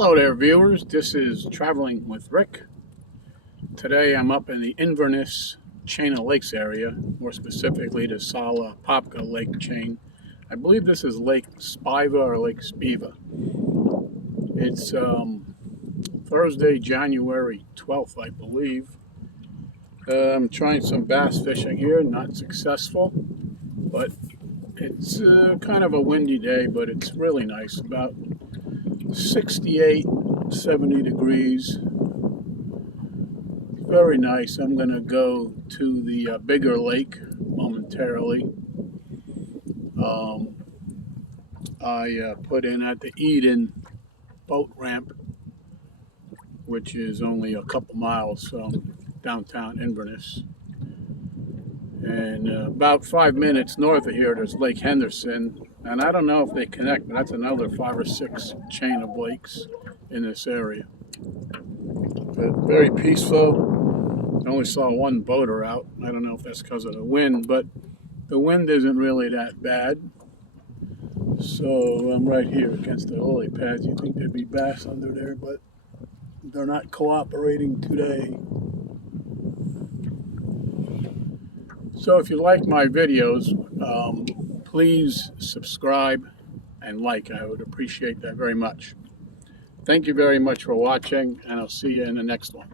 Hello there, viewers. This is Traveling with Rick. Today I'm up in the Inverness chain of lakes area, more specifically the Tsala-Apopka lake chain. I believe this is Lake Spivey or Lake Spivey. It's Thursday, January 12th, I believe. I'm trying some bass fishing here, not successful, but it's kind of a windy day, but it's really nice. About 68, 70 degrees. Very nice. I'm going to go to the bigger lake momentarily. I put in at the Eden boat ramp, which is only a couple miles from downtown Inverness. And about 5 minutes north of here, there's Lake Henderson. And I don't know if they connect, but that's another 5 or 6 chain of lakes in this area. But very peaceful. I only saw one boater out. I don't know if that's because of the wind, but the wind isn't really that bad. So I'm right here against the lily pads. You'd think there'd be bass under there, but they're not cooperating today. So if you like my videos, please subscribe and like. I would appreciate that very much. Thank you very much for watching, and I'll see you in the next one.